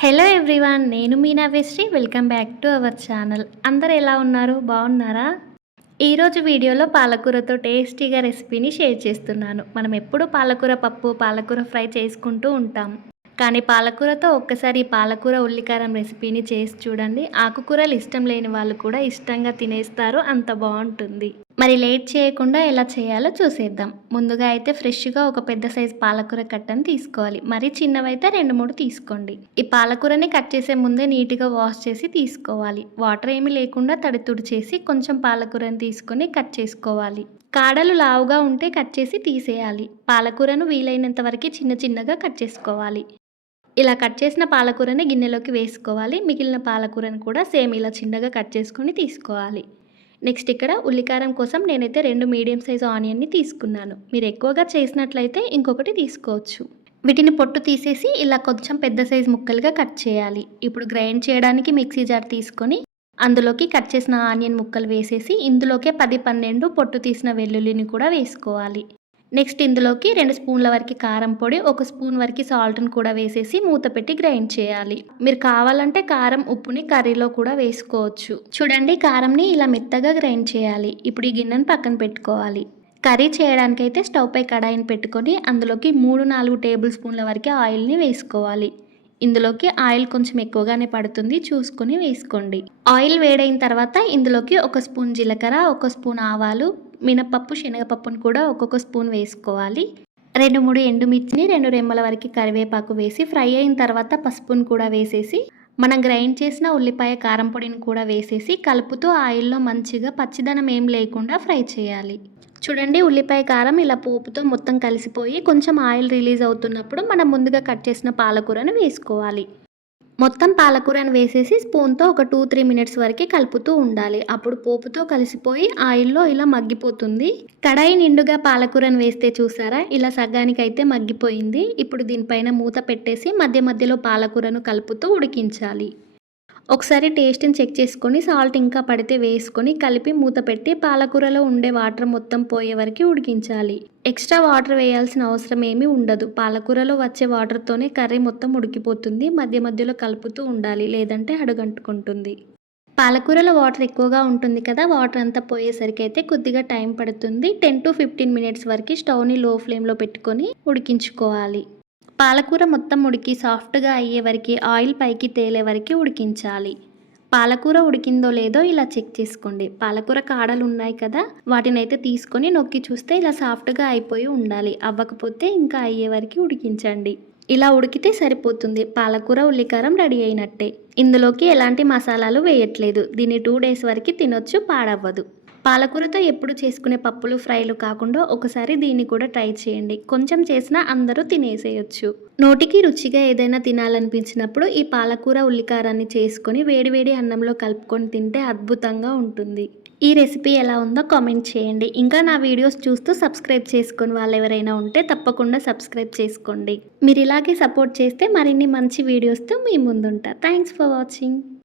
Hello everyone, నేను Meena Veshri. Welcome back to our channel. అందరు ఎలా ఉన్నారు? బాగున్నారా? ఈరోజు వీడియోలో పాలకూరతో టేస్టీగా రెసిపీని షేర్ చేస్తున్నాను. మనం ఎప్పుడు పాలకూర పప్పు, పాలకూర ఫ్రై చేసుకుంటూ ఉంటాం. కానీ పాలకూరతో ఒక్కసారి పాలకూర ఉల్లికారం రెసిపీని చేసి చూడండి. ఆకుకూరలు ఇష్టం లేని వాళ్ళు కూడా ఇష్టంగా తినేస్తారు, అంత బాగుంటుంది. మరి లేట్ చేయకుండా ఎలా చేయాలో చూసేద్దాం. ముందుగా అయితే ఫ్రెష్గా ఒక పెద్ద సైజు పాలకూర కట్టని తీసుకోవాలి. మరి చిన్నవైతే 2-3 తీసుకోండి. ఈ పాలకూరని కట్ చేసే ముందే నీట్గా వాష్ చేసి తీసుకోవాలి. వాటర్ ఏమీ లేకుండా తడి తుడిచేసి కొంచెం పాలకూరని తీసుకొని కట్ చేసుకోవాలి. కాడలు లావుగా ఉంటే కట్ చేసి తీసేయాలి. పాలకూరను వీలైనంత వరకు చిన్న చిన్నగా కట్ చేసుకోవాలి. ఇలా కట్ చేసిన పాలకూరని గిన్నెలోకి వేసుకోవాలి. మిగిలిన పాలకూరని కూడా సేమ్ ఇలా చిన్నగా కట్ చేసుకొని తీసుకోవాలి. నెక్స్ట్ ఇక్కడ ఉల్లికారం కోసం నేనైతే 2 మీడియం సైజు ఆనియన్ని తీసుకున్నాను. మీరు ఎక్కువగా చేసినట్లయితే ఇంకొకటి తీసుకోవచ్చు. వీటిని పొట్టు తీసేసి ఇలా కొంచెం పెద్ద సైజు ముక్కలుగా కట్ చేయాలి. ఇప్పుడు గ్రైండ్ చేయడానికి మిక్సీ జార్ తీసుకొని అందులోకి కట్ చేసిన ఆనియన్ ముక్కలు వేసేసి ఇందులోకే 10-12 పొట్టు తీసిన వెల్లుల్లిని కూడా వేసుకోవాలి. నెక్స్ట్ ఇందులోకి 2 స్పూన్ల వరకు కారం పొడి, 1 స్పూన్ వరకు సాల్ట్ని కూడా వేసేసి మూత పెట్టి గ్రైండ్ చేయాలి. మీరు కావాలంటే కారం, ఉప్పుని కర్రీలో కూడా వేసుకోవచ్చు. చూడండి, కారంని ఇలా మెత్తగా గ్రైండ్ చేయాలి. ఇప్పుడు ఈ గిన్నెను పక్కన పెట్టుకోవాలి. కర్రీ చేయడానికైతే స్టవ్ పై కడాయిని పెట్టుకొని అందులోకి 3-4 టేబుల్ స్పూన్ల వరకు ఆయిల్ని వేసుకోవాలి. ఇందులోకి ఆయిల్ కొంచెం ఎక్కువగానే పడుతుంది, చూసుకొని వేసుకోండి. ఆయిల్ వేడైన తర్వాత ఇందులోకి 1 స్పూన్ జీలకర్ర, 1 స్పూన్ ఆవాలు, మినపప్పు, శనగపప్పును కూడా ఒక్కొక్క స్పూన్ వేసుకోవాలి. 2-3 ఎండుమిర్చిని, 2 రెమ్మల వరకు కరివేపాకు వేసి ఫ్రై అయిన తర్వాత పసుపును కూడా వేసేసి మనం గ్రైండ్ చేసిన ఉల్లిపాయ కారం పొడిని కూడా వేసేసి కలుపుతూ ఆయిల్లో మంచిగా పచ్చిదనం ఏం లేకుండా ఫ్రై చేయాలి. చూడండి, ఉల్లిపాయ కారం ఇలా పోపుతో మొత్తం కలిసిపోయి కొంచెం ఆయిల్ రిలీజ్ అవుతున్నప్పుడు మనం ముందుగా కట్ చేసిన పాలకూరను వేసుకోవాలి. మొత్తం పాలకూరను వేసేసి స్పూన్తో ఒక 2-3 మినిట్స్ వరకు కలుపుతూ ఉండాలి. అప్పుడు పోపుతో కలిసిపోయి ఆయిల్లో ఇలా మగ్గిపోతుంది. కడాయి నిండుగా పాలకూరను వేస్తే చూసారా, ఇలా సగానికైతే మగ్గిపోయింది. ఇప్పుడు దీనిపైన మూత పెట్టేసి మధ్య మధ్యలో పాలకూరను కలుపుతూ ఉడికించాలి. ఒకసారి టేస్ట్ని చెక్ చేసుకొని సాల్ట్ ఇంకా పడితే వేసుకొని కలిపి మూత పెట్టి పాలకూరలో ఉండే వాటర్ మొత్తం పోయే వరకు ఉడికించాలి. ఎక్స్ట్రా వాటర్ వేయాల్సిన అవసరం ఏమీ ఉండదు. పాలకూరలో వచ్చే వాటర్తోనే కర్రీ మొత్తం ఉడికిపోతుంది. మధ్య మధ్యలో కలుపుతూ ఉండాలి, లేదంటే అడుగంటుకుంటుంది. పాలకూరలో వాటర్ ఎక్కువగా ఉంటుంది కదా, వాటర్ అంతా పోయేసరికి అయితే కొద్దిగా టైం పడుతుంది. 10-15 మినిట్స్ వరకు స్టవ్ని లో ఫ్లేమ్లో పెట్టుకొని ఉడికించుకోవాలి. పాలకూర మొత్తం ఉడికి సాఫ్ట్గా అయ్యే వరకు, ఆయిల్ పైకి తేలే వరకు ఉడికించాలి. పాలకూర ఉడికిందో లేదో ఇలా చెక్ చేసుకోండి. పాలకూర కాడలు ఉన్నాయి కదా, వాటిని అయితే తీసుకొని నొక్కి చూస్తే ఇలా సాఫ్ట్గా అయిపోయి ఉండాలి. అవ్వకపోతే ఇంకా అయ్యే వరకు ఉడికించండి. ఇలా ఉడికితే సరిపోతుంది. పాలకూర ఉల్లికారం రెడీ అయినట్టే. ఇందులోకి ఎలాంటి మసాలాలు వేయట్లేదు. దీన్ని 2 డేస్ వరకు తినొచ్చు, పాడవ్వదు. పాలకూరతో ఎప్పుడు చేసుకునే పప్పులు, ఫ్రైలు కాకుండా ఒకసారి దీన్ని కూడా ట్రై చేయండి. కొంచెం చేసినా అందరూ తినేసేయచ్చు. నోటికి రుచిగా ఏదైనా తినాలనిపించినప్పుడు ఈ పాలకూర ఉల్లికారాన్ని చేసుకొని వేడివేడి అన్నంలో కలుపుకొని తింటే అద్భుతంగా ఉంటుంది. ఈ రెసిపీ ఎలా ఉందో కామెంట్ చేయండి. ఇంకా నా వీడియోస్ చూస్తూ సబ్స్క్రైబ్ చేసుకొని వాళ్ళు ఎవరైనా ఉంటే తప్పకుండా సబ్స్క్రైబ్ చేసుకోండి. మీరు ఇలాగే సపోర్ట్ చేస్తే మరిన్ని మంచి వీడియోస్తో మీ ముందుంటా. Thanks for watching.